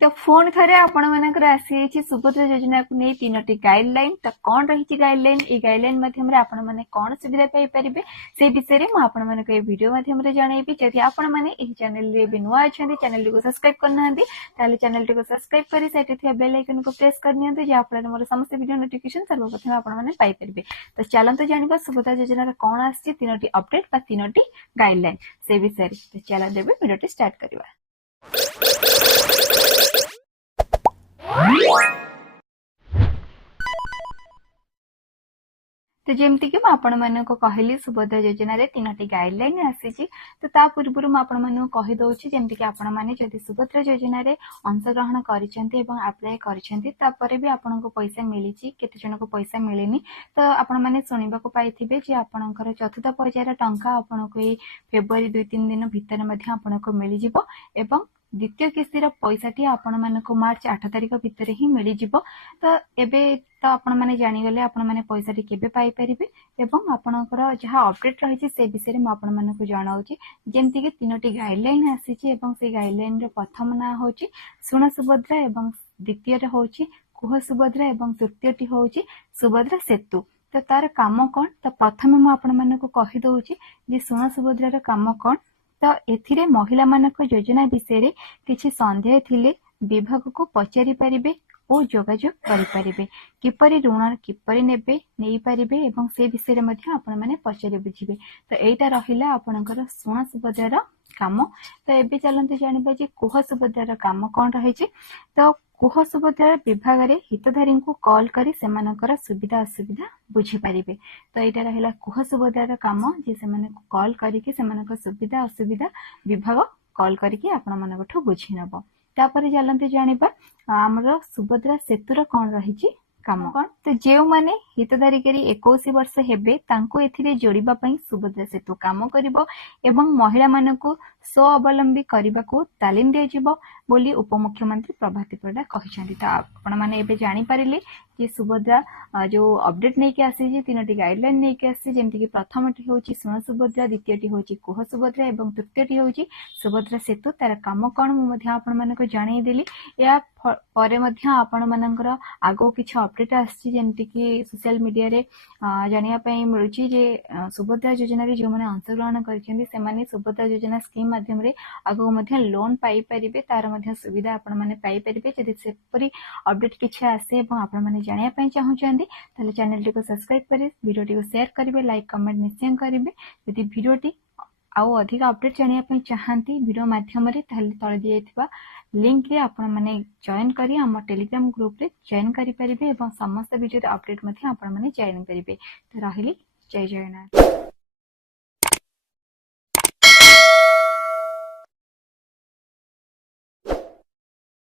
तो फोन थे आपण मानकर आसी सुभद्रा योजना को नहीं 3टी गाइडलाइन तो कौन रही गाइडलाइन ये गाइडलाइन माध्यम आपण मैंने कौन सुविधा पाइपर से विषय में आपण मानक ये वीडियो माध्यम जनइबी जदि आपण मैंने यह चैनल रे नुआ अच्छा चैनल को सब्सक्राइब करना चैनल टी को सब्सक्राइब कर सैठी बेल आइकन को प्रेस करनी जहाँफल मोर समस्त वीडियो नोटिफिकेशन सर्वप्रथम आपण पाइपर। तो चलते जाना सुभद्रा योजना कौन आसी 3टी अपडेट 3टी गाइडलाइन से विषय। तो चलते वीडियो स्टार्ट करवा। तो जमती कि आपण मानक कहली सुभद्रा योजना रे 3टी गाइडलाइन आसी तो ता पूर्व आपण मानक कहि दउछि जमती कि आपण माने जदि सुभद्रा योजना रे अंशग्रहण करिसेंती एवं अप्लाई करिसेंती तापरे भी आपण को पैसा मिलिछि केते जन को पैसा मिलेनी। तो आपण माने सुनिबा को पाइथिबे जे आपणकर चतुर्थ पर्यायर टंका आपण को ए फेब्रुआरी 2-3 दिन भितर मध्ये आपण को मिलि जिवो एवं द्वितीय किस्तिर पैसाटी आपण मानक मार्च 8 तारिख भितर ही मिलि जिवो। तो एबे तो आपण माने जानि गले आपण माने पैसाटी केबे पाई परिबे एवं आपणकर जहा अपडेट रही से विषय में आपण मानक जणाउछि जेमति कि 3टी गाइडलाइन आसीछि एवं से गाइडलाइन रे प्रथम ना होछि सुण सुभद्रा एवं द्वितीय रे होछि कुह सुभद्रा एवं तृतीयटी होछि सुभद्रा सेतु। तो तार काम कोन तो प्रथम मैं आपण मानक कहि दउछि जे सुण सुभद्रा रे काम कोन। तो एथिरे महिला मानक योजना विषय रे किछि संदेह थिले विभाग को पचारि परिबे और जोगाजोग करि परिबे किपरि ऋण किपरि नेबे नेई परिबे एवं से विषय रे मध्ये आपण माने पचारि बुझिबे। तो एटा रहिला आपणकर सुण सुभद्रार काम। तो एबे चलंते जानिबा जे कुह सुभद्रार काम कोन रही छि। तो कुह सुभद्रा विभाग रे हितधारी को कॉल करी सेमानकर सुविधा असुविधा बुझी परिबे। तो एटा रहिला कुह सुभद्रार काम जे सेमाने कॉल करिके सेमानकर सुविधा असुविधा विभाग कॉल करिके आपण मानकठो बुझी नबो। तापर चलंते जानिबा हमर सुभद्रा सेतुर कोन रही छि काम कोन। तो जेउ माने हितधारी करी 21 वर्ष हेबे तांको एथिरे जोड़िबा पई सुभद्रा सेतु काम करिवो एवं महिला मानकु स्वावलंबी करबा को तालीम दे जिवो बोली उपमुख्यमंत्री प्रभाती परिडा कहिसेंती। तो आपण माने एबे जानि परिले जे सुभद्रा जो अपडेट नै के आसी जे 3टी गाइडलाइन नै के आसी जेमति कि प्रथमटी होची सुण सुभद्रा द्वितीयटी होची कुह सुभद्रा एवं तृतीयटी होची सुभद्रा सेतु। तार काम कोन मु मध्ये आपण मानको जणाई देली। या परे मध्ये आपण मानकर आगो किछ अपडेट आसी जेमति कि सोशल मीडिया रे जानिया पई मिलुची जे सुभद्रा योजना रे जो माने अंशग्रहण करिसेंती से माने सुभद्रा योजना स्कीम माध्यम रे आगो मध्ये लोन पाई परिबे तार मध्ये सुविधा आपण माने पाई परिबे। जदि सेपरी अपडेट किछ आसे एवं आपण माने जानिया पई चाहुचंदी ताले चैनल टी को सब्सक्राइब करी वीडियो टी को शेयर करिवे लाइक कमेंट निश्चय करिवे। यदि वीडियो टी आउ अधिक अपडेट जानिया पई चाहंती वीडियो माध्यम रे ताले तळे दियैथिबा लिंक रे आपण माने जॉइन करी हम टेलीग्राम ग्रुप रे जॉइन करि परिबे एवं समस्त वीडियो अपडेट मध्ये आपण माने जॉइन करिवे। तो रहिली जय जगन्नाथ।